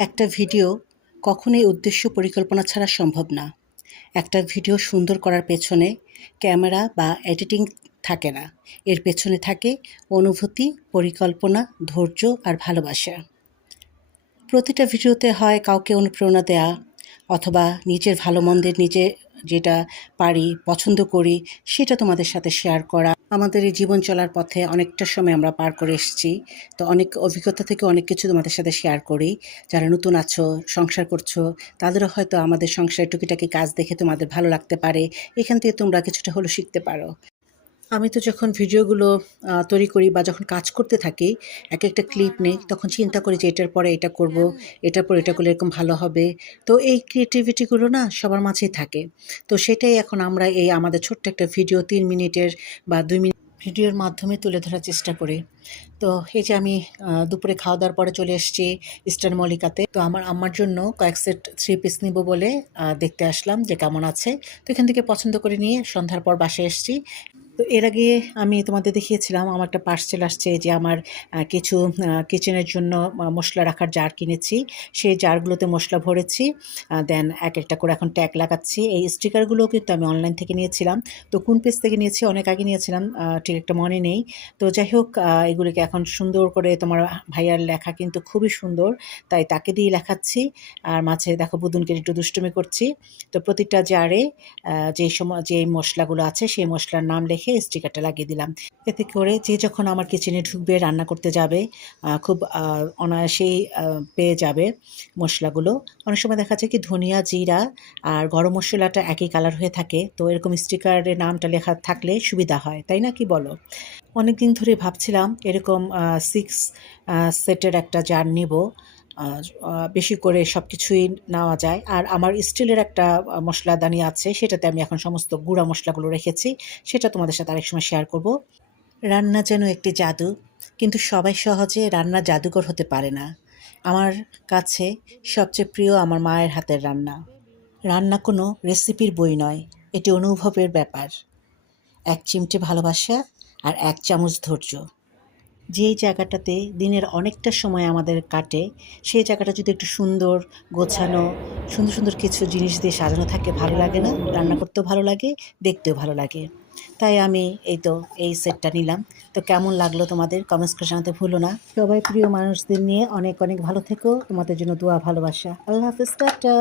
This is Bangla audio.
একটা ভিডিও কখনোই উদ্দেশ্য পরিকল্পনা ছাড়া সম্ভব না। একটা ভিডিও সুন্দর করার পেছনে ক্যামেরা বা এডিটিং থাকে না। এর পেছনে থাকে অনুভূতি, পরিকল্পনা, ধৈর্য আর ভালোবাসা। প্রতিটা ভিডিওতে হয় কাউকে অনুপ্রেরণা দেয়া অথবা নিজের ভালো-মন্দের নিজে যেটা পারি, পছন্দ করি সেটা তোমাদের সাথে শেয়ার করা। আমাদের এই জীবন চলার পথে অনেকটা সময় আমরা পার করে এসেছি। তো অনেক অভিজ্ঞতা থেকে অনেক কিছু তোমাদের সাথে শেয়ার করি। যারা নতুন আছো, সংসার করছো, তাদেরও হয়তো আমাদের সংসারের টুকিটাকি কাজ দেখে তোমাদের ভালো লাগতে পারে। এখান থেকে তোমরা কিছুটা হলেও শিখতে পারো। আমি তো যখন ভিডিওগুলো তৈরি করি বা যখন কাজ করতে থাকি, একেকটা ক্লিপ নেই, তখন চিন্তা করি যে এটার পরে এটা করব, এটার পরে এটা করলে এরকম ভালো হবে। তো এই ক্রিয়েটিভিটিগুলো না সবার মাঝেই থাকে। তো সেটাই এখন আমরা এই আমাদের ছোট্ট একটা ভিডিও ৩ মিনিটের বা ২ মিনিট ভিডিওর মাধ্যমে তুলে ধরার চেষ্টা করি। তো এই যে আমি দুপুরে খাওয়া-দাওয়ার পরে চলে এসেছি ইস্টার্ন মল্লিকাতে। তো আমার আম্মার জন্য কয়েক সেট 3 পিস নিবো বলে দেখতে আসলাম যে কেমন আছে। তো এখান থেকে পছন্দ করে নিয়ে সন্ধ্যার পর বাসায় এসেছি। তো এর আগে আমি তোমাদের দেখিয়েছিলাম আমার একটা পার্সেল আসছে যে আমার কিছু কিচেনের জন্য মসলা রাখার জার কিনেছি। সেই জারগুলোতে মসলা ভরেছি। দেন একেকটা করে এখন ট্যাগ লাগাচ্ছি। এই স্টিকারগুলোও কিন্তু আমি অনলাইন থেকে নিয়েছিলাম। তো কোন পেজ থেকে নিয়েছি অনেক আগে নিয়েছিলাম, ঠিক একটা মনে নেই। তো যাই হোক, এগুলিকে এখন সুন্দর করে তোমার ভাইয়ার লেখা কিন্তু খুবই সুন্দর। তাই তাকে দিয়েই লেখাচ্ছি। আর মাঝে দেখো বুদুনকে একটু দুষ্টুমি করছি। তো প্রতিটা জারে যে মসলাগুলো আছে সেই মসলার নাম লিখে স্টিকারটা লাগিয়ে দিলাম। এতে করে যে যখন আমার কিচেনে ঢুকবে, রান্না করতে যাবে, খুব অনায়াসেই পেয়ে যাবে মসলাগুলো। অনেক সময় দেখা যায় কি ধনিয়া, জিরা আর গরম মসলাটা একই কালার হয়ে থাকে। তো এরকম স্টিকারের নামটা লেখা থাকলে সুবিধা হয়, তাই না, কি বলো? অনেকদিন ধরে ভাবছিলাম এরকম 6 সেটের একটা জার নিব। আ বেশি করে সবকিছুই নেওয়া যায়। আর আমার স্টিলের একটা মসলাদানি আছে, সেটাতে আমি এখন সমস্ত গুঁড়া মসলাগুলো রেখেছি। সেটা তোমাদের সাথে আরেক সময় শেয়ার করব। রান্না যেন একটি জাদু, কিন্তু সবাই সহজে রান্নার জাদুকর হতে পারে না। আমার কাছে সবচেয়ে প্রিয় আমার মায়ের হাতের রান্না। রান্না কোনো রেসিপির বই নয়, এটি অনুভবের ব্যাপার। ১ চিমটে ভালোবাসা আর ১ চামচ ধৈর্য। যেই জায়গাটাতে দিনের অনেকটা সময় আমাদের কাটে, সেই জায়গাটা যদি একটু সুন্দর, গোছানো, সুন্দর, সুন্দর কিছু জিনিস দিয়ে সাজানো থাকে, ভালো লাগে না? রান্না করতেও ভালো লাগে, দেখতেও ভালো লাগে। তাই আমি এই সেটটা নিলাম। তো কেমন লাগলো তোমাদের? কমেন্টস করে জানাতে ভুলো না। সবাই প্রিয় মানুষদের নিয়ে অনেক, অনেক ভালো থেকো। তোমাদের জন্য দোয়া ভালোবাসা। আল্লাহ হাফেজ, টাটা।